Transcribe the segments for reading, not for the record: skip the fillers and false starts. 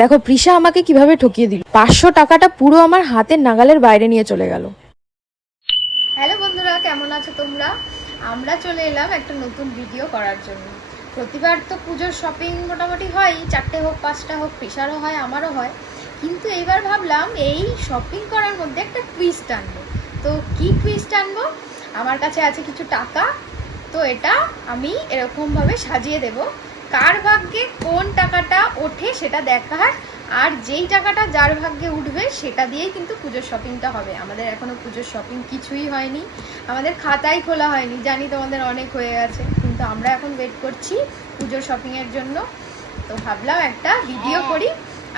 দেখো প্রিশা আমাকে কিভাবে ঠকিয়ে দিল। 500 টাকাটা পুরো আমার হাতের নাগালের বাইরে নিয়ে চলে গেল। হ্যালো বন্ধুরা, কেমন আছো তোমরা? আমরা চলে এলাম একটা নতুন ভিডিও করার জন্য। প্রতিবার তো পুজোর শপিং মোটামুটি হয়, 4টে হোক 5টা হোক, প্রেশারও হয় আমারও হয়, কিন্তু এইবার ভাবলাম এই শপিং করার মধ্যে একটা টুইস্ট আনবো। তো কি টুইস্ট আনবো? আমার কাছে আছে কিছু টাকা, তো এটা আমি এরকমভাবে সাজিয়ে দেব। কার ভাগ্যে কোন টাকাটা ওঠে সেটা দেখার, আর যেই টাকাটা যার ভাগ্যে উঠবে সেটা দিয়েই কিন্তু পুজোর শপিংটা হবে। আমাদের এখনো পুজোর শপিং কিছুই হয়নি, আমাদের খাতাই খোলা হয়নি। জানি তোমাদের অনেক হয়ে গেছে, কিন্তু আমরা এখন ওয়েট করছি পুজোর শপিংয়ের জন্য। তো ভাবলাম একটা ভিডিও করি,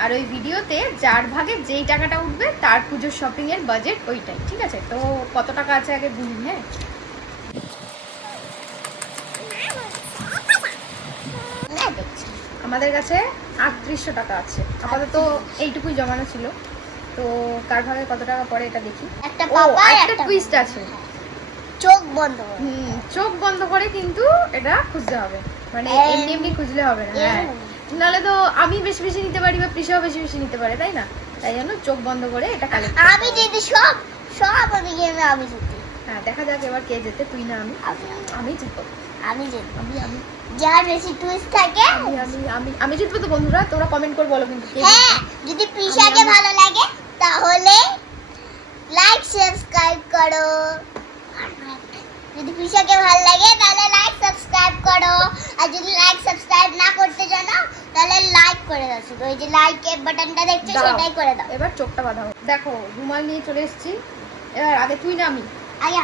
আর ওই ভিডিওতে যার ভাগে যেই টাকাটা উঠবে তার পুজোর শপিংয়ের বাজেট ওইটাই, ঠিক আছে? তো কত টাকা আছে আগে বলি। হ্যাঁ, আমাদের কাছে 3800 টাকা আছে আপাতত, এইটুকুই জমানো ছিল। তো কার ভাগে কত টাকা পড়ে এটা দেখি। একটা পাপা একটা টুইস্ট আছে, চোখ বন্ধ চোখ বন্ধ করে কিন্তু এটা খুঁজতে হবে, মানে এমনি এমনি খুঁজলে হবে না। হ্যাঁ, নাহলে তো আমি বেশি বেশি নিতে পারি বা প্রিশাও বেশি বেশি নিতে পারে, তাই না? তাই জন্য চোখ বন্ধ করে এটা কালেক্ট। আমি যদি সব সব আমি গেমে আমি জিতি। হ্যাঁ, দেখা যাক এবার কে জেতে, তুই না আমি? আমি জিতবো, আমি জিতি। আমি আমি যার বেশি টুইস্ট থাকে আমি আমি আমি আমি জিতবো। তো বন্ধুরা তোমরা কমেন্ট করে বলো কিন্তু কে হ্যাঁ, জিতবে। যদি প্রিশাকে ভালো লাগে তাহলে লাইক সাবস্ক্রাইব করো। যদি প্রিশাকে ভালো লাগে তাহলে লাইক সাবস্ক্রাইব করো, আর যদি লাইক সাবস্ক্রাইব না করতে জানো তাহলে লাইক করে দাও। শুধু ওই যে লাইকের বাটনটা দেখছো দাও। সেটাই করে দাও। এবার চোখটা বাঁধা হোক। দেখো রুমাল নিয়ে চলে এসেছি। এবার আগে তুই না আমি? আয়া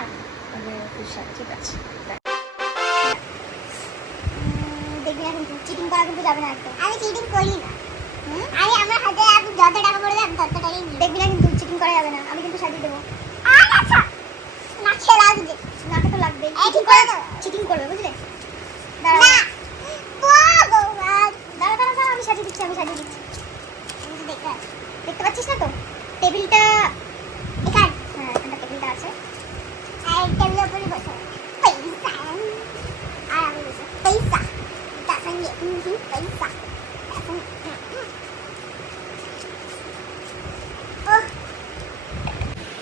আগে প্রিশা, ঠিক আছে। দেখবি না কিন্তু চিটিং করা কিন্তু যাবে না একদম। আমি চিটিং করি না। আমি আমার হাতে এখন যত টাকা পড়বে আমি তত টাকাই নিই। দেখবি না কিন্তু চিটিং করা যাবে না। আমি কিন্তু সাজিয়ে দেবো। আচ্ছা নাকে লাগবে, নাকে তো লাগবেই। চিটিং করে দাও, চিটিং করবে বুঝলে? দাঁড়া না ভগবান, দাঁড়া দাঁড়া দাঁড়া, আমি সাজিয়ে দিচ্ছি, আমি সাজিয়ে দিচ্ছি। তুমি তো দেখতে পাচ্ছিস না তো টেবিলটা এখানে? হ্যাঁ, এখানটা টেবিলটা আছে, আর টেবিলের উপরে বসে পয়সা, আর আমি বসে পয়সা টাকাঙ্গে পয়সা।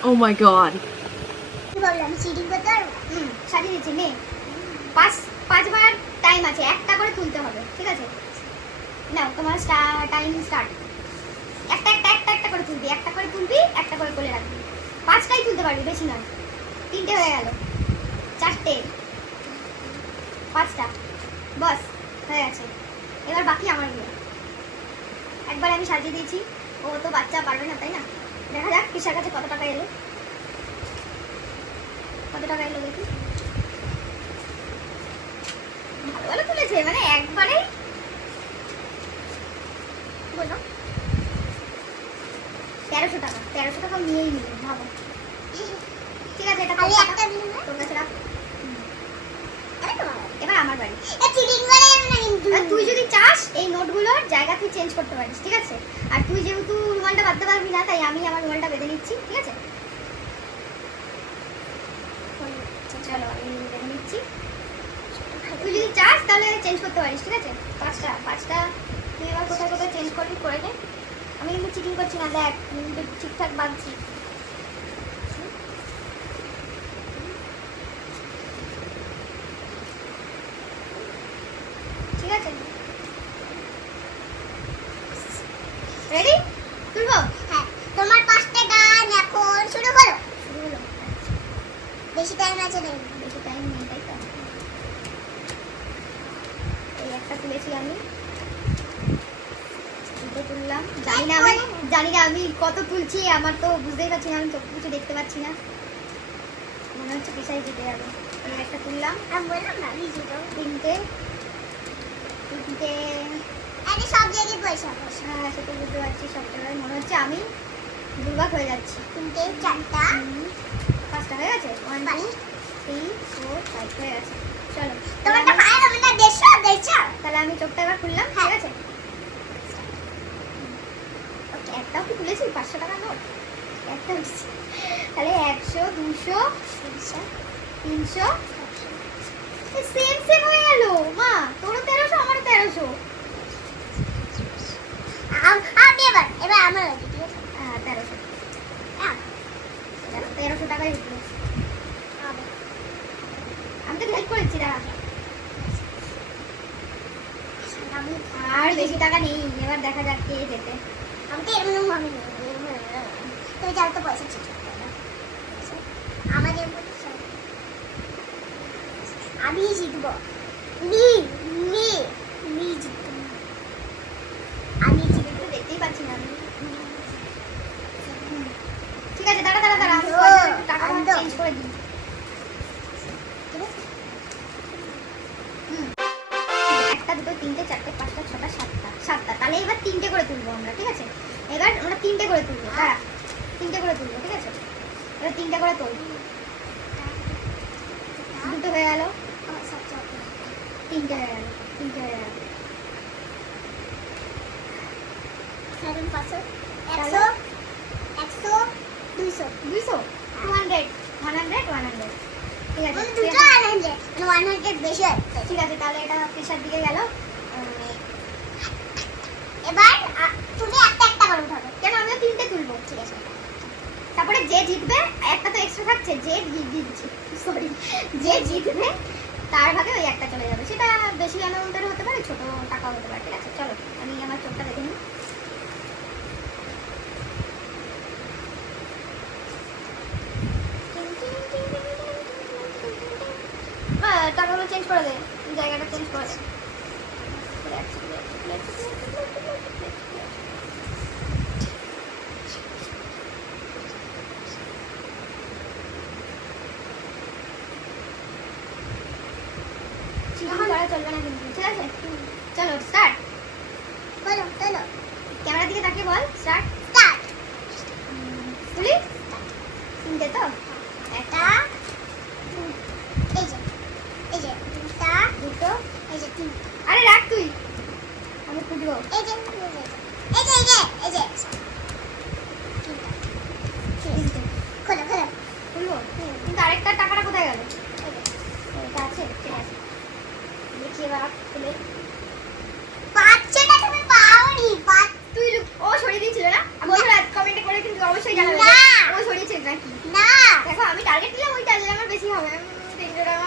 Oh my god. কি বললাম, আমি চিটিং করতে পারবো? সাজিয়ে দিচ্ছি, নে। পাঁচবার টাইম আছে, একটা করে তুলতে হবে, ঠিক আছে? নাও তোমার টাইম স্টার্ট। একটা একটা একটা একটা করে তুলবি, একটা করে তুলবি, একটা করে কোলে রাখবি। 5টাই তুলতে পারবি, বেশি নয়। 3টে হয়ে গেল, 4টে, 5টা, বাস হয়ে গেছে। এবার বাকি আমার বিয়ে। একবার আমি সাজিয়ে দিয়েছি, ও তো বাচ্চা পারবে না, তাই না? দেখা যাক পিসার কাছে কত টাকা এলো। কত টাকা এলো দেখি। ভালো ভালো তুলেছে, মানে একবারে বলো 1300 টাকা। 1300 টাকা নিয়েই নিল, ভাবো। ঠিক আছে, এটা আমি একটা দিন তোর কাছে রাখ। আরে তোমার এবার আমার বাড়ি। এ চিটিং করে না কিন্তু। আর তুই যদি চাস এই নোটগুলোর জায়গা তুই চেঞ্জ করতে পারিস, ঠিক আছে? আর তুই যেহেতু রুমালটা বাঁধতে পারবি না, তাই আমি আমার রুমালটা বেঁধে নিচ্ছি, ঠিক আছে? চলো আমি বেঁধে নিচ্ছি। তুই যদি চাস তাহলে চেঞ্জ করতে পারিস, ঠিক আছে? 5টা তুই এবার কোথায় কোথায় চেঞ্জ করবি করে নে। আমি কিন্তু চিটিং করছি না, দেখ আমি কিন্তু ঠিকঠাক বাঁধছি। ঠিক আছে, রেডি? তুলবো? হ্যাঁ, তোমার 5টা গান এখন শুরু করো। শুরু হলো। বেশি টাইম আছে না? বেশি টাইম নেই, তাই তো। এই একটা তুলেছি আমি, দুটো তুললাম। জানি না আমি কত তুলছি, আমার তো বুঝতেই পারছি না, আমি তো কিছু দেখতে পাচ্ছি না। মনে হচ্ছে পেশাই জিতে যাবে। এই একটা তুললাম, আমি বললাম না আমি জিতবো। 3টে। আরে সব জায়গায় পয়সা পয়সা। হ্যাঁ, সেটা বুঝতে পারছি, সব জায়গায় মনে হচ্ছে আমি দুর্বাক হয়ে যাচ্ছি। 3টে 4টা 5টা হয়ে গেছে। 1 2 3 4 5 হয়ে গেছে। চলো তোমারটা ভাই হবে না 150 তাহলে আমি চোখটা এবার খুললাম, ঠিক আছে? একটাও কি তুলেছি? 500 টাকার নোট একটা উঠছে। তাহলে 100 200 300 সেম সেম হয়ে গেল। মা তোরও 1300, আমারও 1300। আর এবার আমার আছে, ঠিক আছে? হ্যাঁ 1300। হ্যাঁ, 1300 টাকাই উঠলো। হবে। আমি তো হেল্প করেছি দাঁড়া। আমি আর বেশি টাকা নেই, এবার দেখা যাক কে যেতে। আমি তো এরকম আমি তুই যাও তো পয়সা ঠিক আমাদের আমি জিতবো। নি নি নি জিতবো। আমি জিতবো। তো দেখতেই পাচ্ছি না আমি। ঠিক আছে দাঁড়া দাঁড়া দাঁড়া, আমি আন্দো, পয়সা একটু টাকা আন্দো। চেঞ্জ করে দিই। একটা দুটো তিনটে চারটে পাঁচটা ছটা সাতটা, সাতটা। তাহলে এবার তিনটে করে তুলবো আমরা, ঠিক আছে? এবার আমরা তিনটে করে তুলবো, দাঁড়া। তিনটে করে তুলবো, ঠিক আছে? এবার তিনটে করে তুল। দুটো হয়ে গেল, তিনটে হয়ে গেল, তিনটে হয়ে গেল। 7 500 তাহলে? 100 200 200 200 100 100। ঠিক আছে, দুটো 100 100 বেশি হয়। ঠিক আছে, তাহলে এটা পেশার দিকে গেল। এবার তুমি একটা একটা করে উঠাবে। কেন আমিও তিনটে তুলবো, ঠিক আছে? তারপরে যে জিতবে, একটা তো এক্সট্রা থাকছে, যে সরি যে জিতবে তার ভাগে ওই একটা চলে যাবে। সেটা বেশি অ্যামাউন্টের হতে পারে, ছোট টাকাও হতে পারে। ঠিক আছে, চলো আমি আমার চোখটা দেখে নিই। টাকাগুলো চেঞ্জ করে দে, জায়গাটা চেঞ্জ করে দে। চিটিং করা চলবে না কিন্তু, ঠিক আছে? চলো স্টার্ট। বলো চলো ক্যামেরার দিকে তাকিয়ে বল স্টার্ট। স্টার্ট। তুলি তিনটে তো, একটা এই যে দুটা দুটো। এই যে তিন আরে রাখ তুই, আমি খুঁজবো। এই যে তিনটা। তিনটে খোলো খোলো খুলবো, কিন্তু আরেকটা টাকাটা কোথায় গেল? এই যে এটা আছে, ঠিক আছে। দেখি এবার খুলে। 500টা তুমি পাওনি। তুই ও সরিয়ে দিয়েছিল না? বন্ধুরা কমেন্টে করে কিন্তু অবশ্যই জানাবে না। ও সরিয়েছে নাকি। না দেখো আমি টার্গেট দিলাম, ওই টার্গেট আমার বেশি হবে। 300 টাকা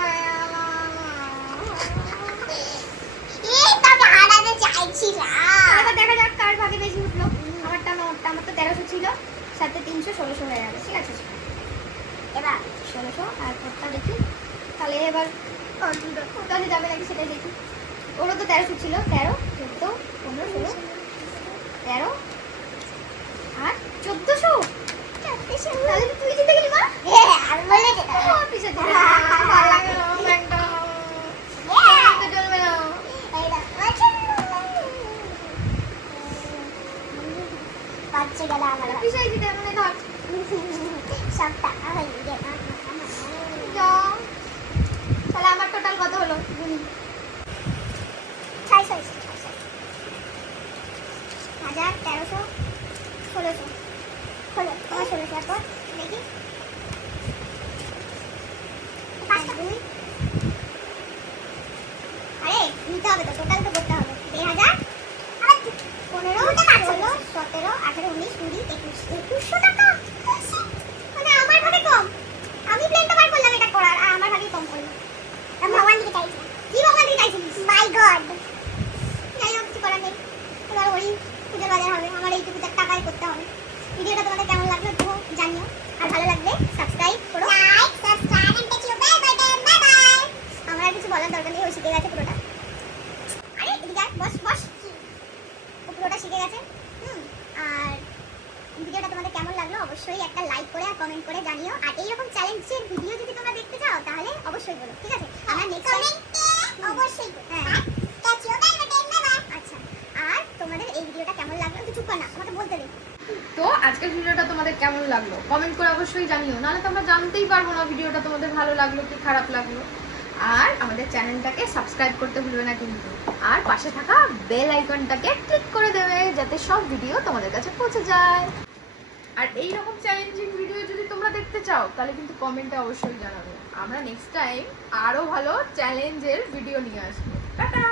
এই তো আমি হারাতে চাইছিলাম। এবার দেখা যাক কার ভাগে বেশি উঠলো। আমারটা নোটটা, আমার তো 1300 ছিল, সাথে 300 1600 হয়ে যাবে। ঠিক আছে, এবার 1600 আর তোরটা দেখি। তাহলে এবার তাহলে যাবে নাকি সেটা দেখি। ওরও তো 1300 ছিল, 13 14 15 16 13 আর 1400। তাহলে তো তুই জিতে গেলি মা। আমি বলে পিছে দিকে ভালো লাগে না ব্যাংকটা, তো চলবে না। পাচ্ছে গেল আমার পিছে দিতে মানে ধর সব টাকা হয়ে গেল। যা। তাহলে আমার টোটাল কত হলো গুনি। 600 1000 1300 1600 খোলো তোমার 1600 তারপর দেখি 5টা দুই। আরে নিতে হবে তো, টোটাল তো করতে হবে। 1000 আবার 15 16 17 18 19 20 2100 টাকা। মানে আমার ভাগে কম। আমি প্ল্যানটা বার করলাম এটা করার, আর আমার ভাগে কম করলো। আমি ভগবান দিকে চাইছি। কি ভগবান দিকে চাইছিস? মাই গড। যাই হোক, কিছু করার নেই। এবার ওই পুজোর বাজার হবে, আমার এইটুকু টাকায় করতে হবে। ভিডিওটা তোমাদের কেমন লাগলো একটু জানিও, আর ভালো লাগলে সাবস্ক্রাইব করো। Like subscribe and touch your bell button. Bye bye. আমার আর কিছু বলার দরকার নেই, ও শিখে গেছে পুরোটা। আরে এদিকে আয়, বস বস। ও পুরোটা শিখে গেছে। আর ভিডিওটা তোমাদের কেমন লাগলো অবশ্যই একটা লাইক করে আর কমেন্ট করে জানিও। আর এইরকম চ্যালেঞ্জের ভিডিও যদি তোমরা দেখতে চাও তাহলে অবশ্যই বলো, ঠিক আছে? আমরা নেক্সট কমেন্টে অবশ্যই হ্যাঁ touch your bell button. Bye bye. আচ্ছা, আর তোমাদের এই ভিডিওটা কেমন লাগলো একটু চুপ কর না, আমাকে বলতে দে। তো আজকের ভিডিওটা তোমাদের কেমন লাগলো কমেন্ট করে অবশ্যই জানিও, নাহলে তো আমরা জানতেই পারবো না ভিডিওটা তোমাদের ভালো লাগলো কি খারাপ লাগলো। আর আমাদের চ্যানেলটাকে সাবস্ক্রাইব করতে ভুলবে না কিন্তু, আর পাশে থাকা বেল আইকনটাকে ক্লিক করে দেবে যাতে সব ভিডিও তোমাদের কাছে পৌঁছে যায়। আর এই রকম চ্যালেঞ্জিং ভিডিও যদি তোমরা দেখতে চাও তাহলে কিন্তু কমেন্টে অবশ্যই জানাবে। আমরা নেক্সট টাইম আরো ভালো চ্যালেঞ্জের ভিডিও নিয়ে আসবো। টাটা।